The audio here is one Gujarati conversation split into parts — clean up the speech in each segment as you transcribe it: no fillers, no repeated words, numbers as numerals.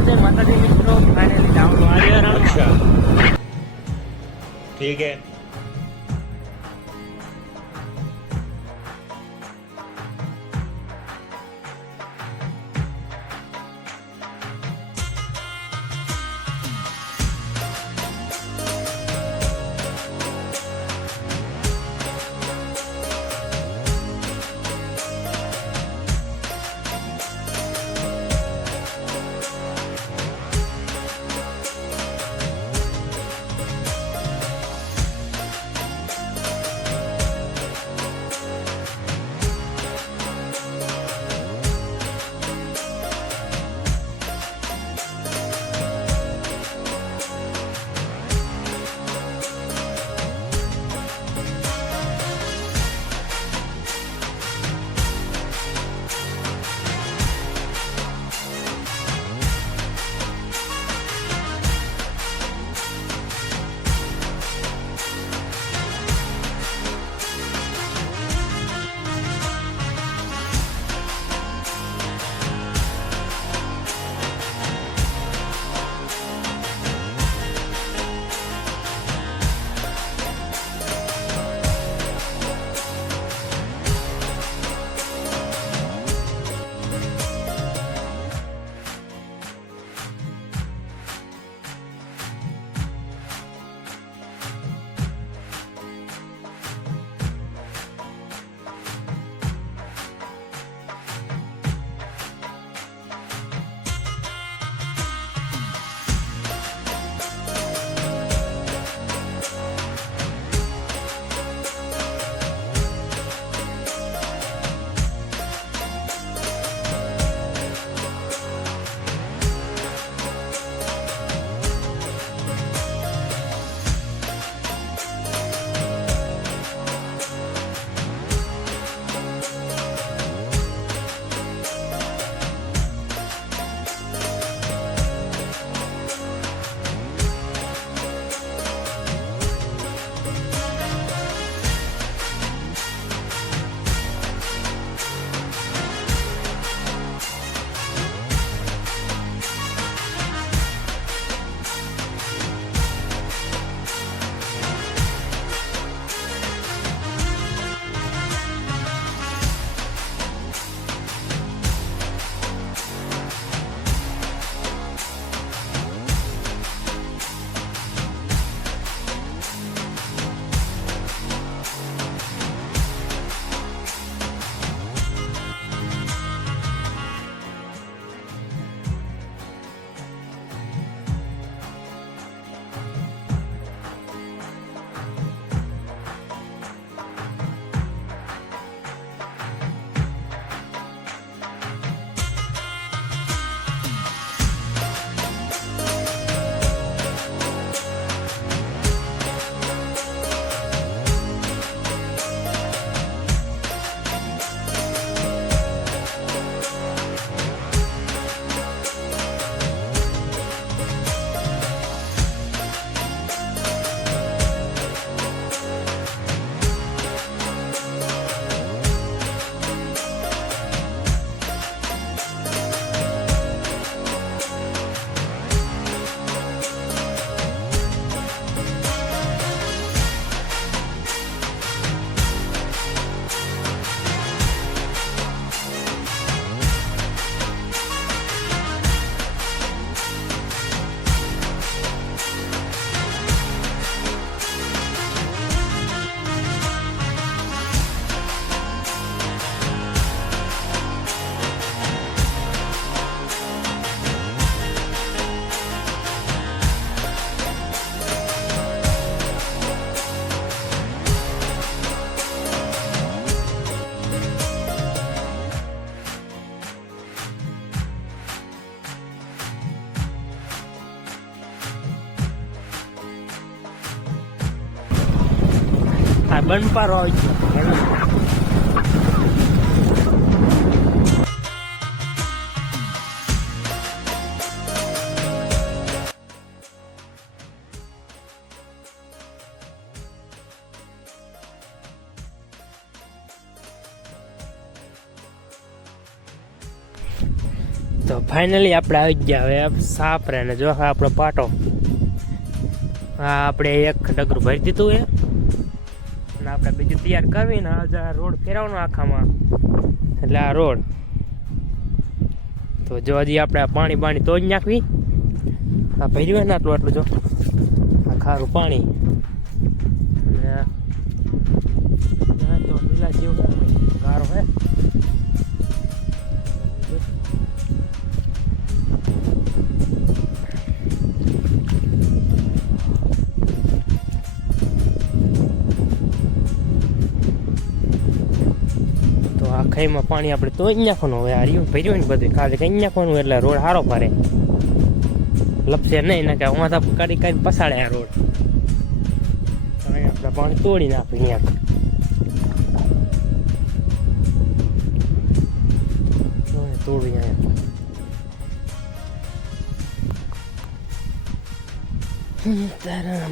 जय माता दी मित्रों, फाइनली डाउन आ रहा है। अच्छा ठीक है। આ બનપારો આવી ગયો. તો ફાઇનલી આપણે આવી ગયા હવે સાપરે ને જો આપણો પાટો હા આપણે એક ડગરું ભરી દીધું એ અને આપણે બીજું તૈયાર કરવીને આજે આ રોડ ફેરવવાનો આખામાં એટલે આ રોડ તો જો હજી આપણે પાણી તો જ નાખવી આ ભર્યું હોય ને આટલું જો આ ખારું પાણી અને તો લીલા જેવું ગારો હે ખાઈમાં પાણી આપણે તો જ નાખવાનું હવે આ રહ્યું ભર્યું ને બધું ખાલી કઈ નાખવાનું એટલે રોડ સારો ફરે લપસે નહીં ને કે હું તો કાઢી પસાડે આ રોડ આપણે પાણી તોડી નાખે અહીંયા તોડી તારા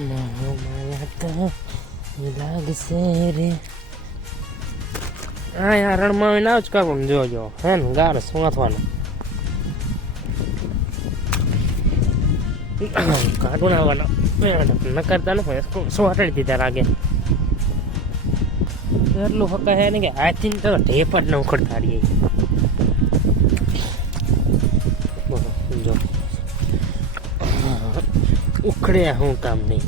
લાગશે રે હા યાર રણમાં ના જ કાઢું જોજો હે ને ગાર સોંથવાનું કાઢું આવવાનો ન કરતા ને સોટાડી દીધા લાગે એટલું હકા હે ને કે હાથી તો ઢેપ જ ન ઉખડતા રહીએ બોલો જો उखड़े हूँ काम नहीं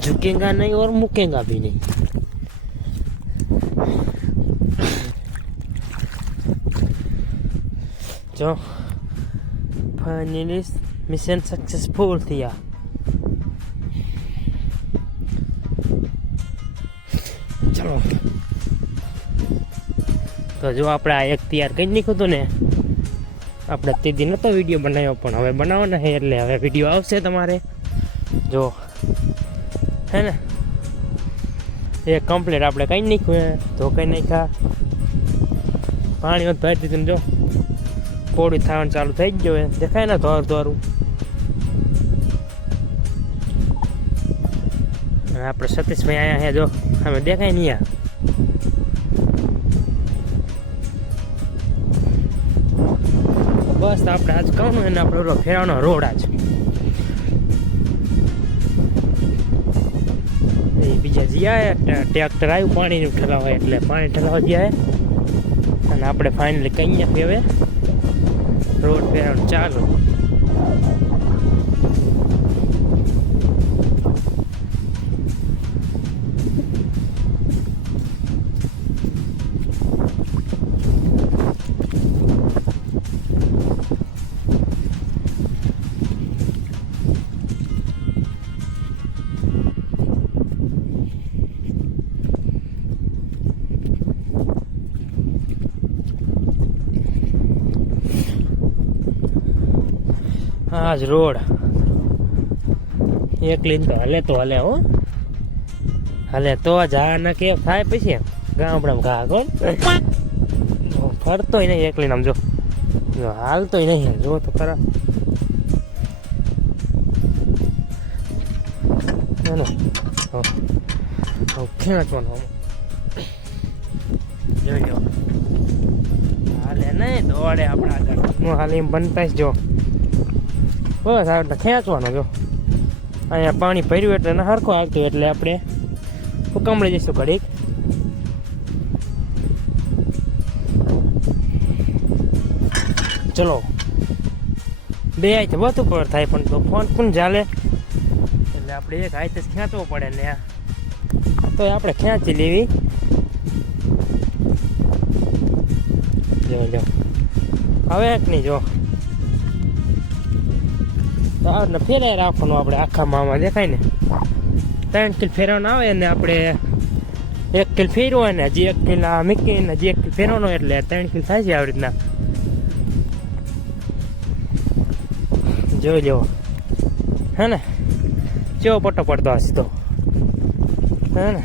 झुकेगा नहीं और मुकेगा भी नहीं जो फाइनली मिशन सक्सेसफुल थिया चलो तो जो આપણે આ એક તૈયાર કરી નાખ્યું હતું ને આપણે તે દી નતો વિડીયો બનાવ્યો પણ હવે બનાવવાનો છે એટલે હવે વિડીયો આવશે તમારે જો હે ને એ કમ્પ્લીટ આપણે કઈ નાખ્યું ધોકાઈ નાખ્યા પાણી હોત ભરી દીધું જો પોળું થવાનું ચાલુ થઈ જ ગયું દેખાય ને ધોરું અને આપણે સતીશભાઈ અહીંયા હે જો અમે દેખાય નહીં આ બસ આપણે આજ કહું એને આપણે ઓલો ફેરવાનો રોડ આજ એ બીજા જ્યાં ટ્રેક્ટર આવ્યું પાણીનું ઠલાવા એટલે પાણી ઠલાવા જ્યાં અને આપણે ફાઇનલી કઈ નાખી હવે રોડ ફેરવાનું ચાલુ આજ રોડ એક લીન તો હલે હો હલે તો જા ના કે થાય પછી ગામડામાં ઘા કોણ ફરતોય નહીં એક લીન આમ જો હાલતોય નહીં જો તો ખરા ખેંચવાનું જોઈ લો હાલે નહીં દોડે આપણા આગળ હાલ એમ બનતા જ જો બસ આ ખેંચવાનો જો અહીંયા પાણી ભર્યું એટલે ને સરખું આવતું એટલે આપણે હુકમડી જઈશું ઘડીક ચલો બે હાથ વધુ પર થાય પણ તો ફોન પણ ચાલે એટલે આપણે એક હાથ જ ખેંચવો પડે ને તો આપણે ખેંચી લેવી જો હવે એક નહીં જો ને ફેરાય રાખવાનું આપણે આખા મામાં દેખાય ને 3 કિલ ફેરવાનો આવે ને આપણે 1 કિલ ફેરવો ને હજી 1 કિલ મૂકીને હજી 1 કિલ ફેરવાનો એટલે 3 કિલ થાય છે આવી રીતના જોઈ લેવો હે ને કેવો પટ્ટો પડતો હશે તો હે ને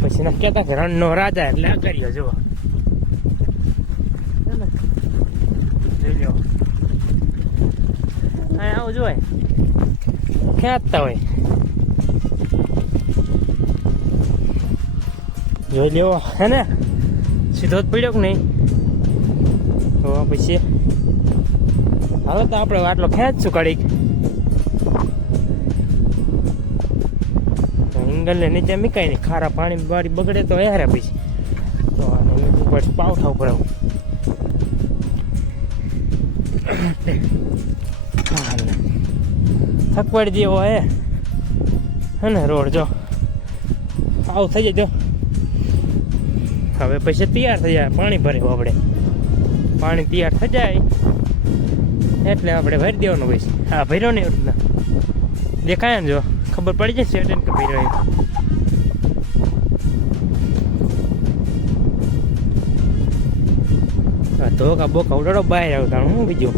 પછી ના કહેતા કે રણનો રાજા એટલે આ કર્યો જુઓ હે ને જોઈ લેવો આવું જોઈએ ખેંચતા હોય જોઈ લેવો હે ને સીધો જ પડ્યો કે નહીં તો પછી હાલો તો આપણે આટલો ખેંચશું કડીક એંગલને નીચે મીકાય નહીં ખારા પાણી વાળી બગડે તો યારે પછી તો ઉપર પાવઠા ઉપર આવું થકવાડી જેવો હે ને રોડ જો આવું થઈ જાય જો હવે પછી તૈયાર થઈ જાય પાણી ભરેવું આપણે પાણી તૈયાર થઈ જાય એટલે આપણે ભરી દેવાનું પછી હા ભર્યો ને એટલા દેખાય ને જો ખબર પડી જાય સેટન કે ભર્યો ધોકા બોકા ઉડાડો બહાર આવતા હું બીજું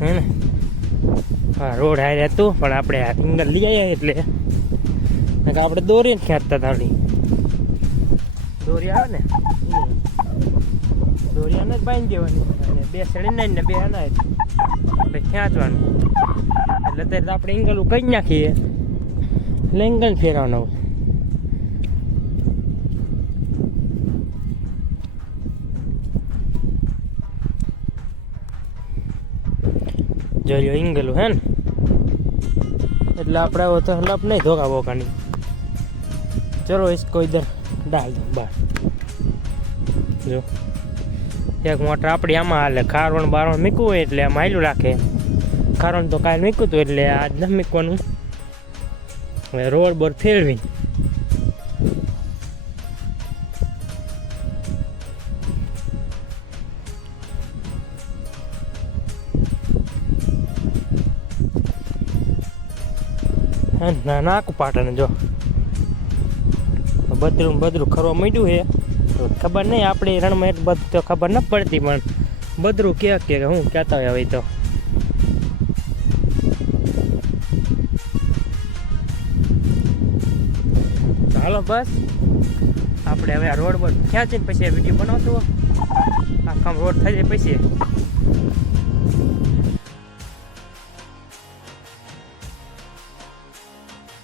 હે ને હા રોડ હારે હતું પણ આપણે એંગલ લઈ આવ્યા એટલે આપણે દોરીને ખેંચતા હતા દોરી આવે ને દોરી આને જ બાંધી દેવાની અને બે સડી ને બે આના એટલે ખેંચવાનું એટલે ત્યારે આપણે એંગલ કરી નાખીએ એટલે એંગલ ફેરવાનું જોઈ એંગલું હે ને એટલે આપણે હવે તો લપ નહીં ધોકા બોકાની ચલો इसको इधर डाल दो बार જો એક મોટર આપણી આમાં હાલે ખારણ બારણ મૂકવું હોય એટલે આમાં હાલ્યું રાખે ખારણ તો કાલે મૂક્યું હતું એટલે આજ ન મૂકવાનું રોડ બોર ફેરવી ના નાખું પાટાને જો બદરું ખરવા માંડ્યું છે તો ખબર નહીં આપણે રણમાં એટલું બધું તો ખબર ન પડતી પણ બદરું કે હું કહેતા હોય હવે તો હાલો બસ આપણે હવે આ રોડ પર ખેંચીને પછી વિડીયો બનાવતો આખા રોડ થઈ જાય પછી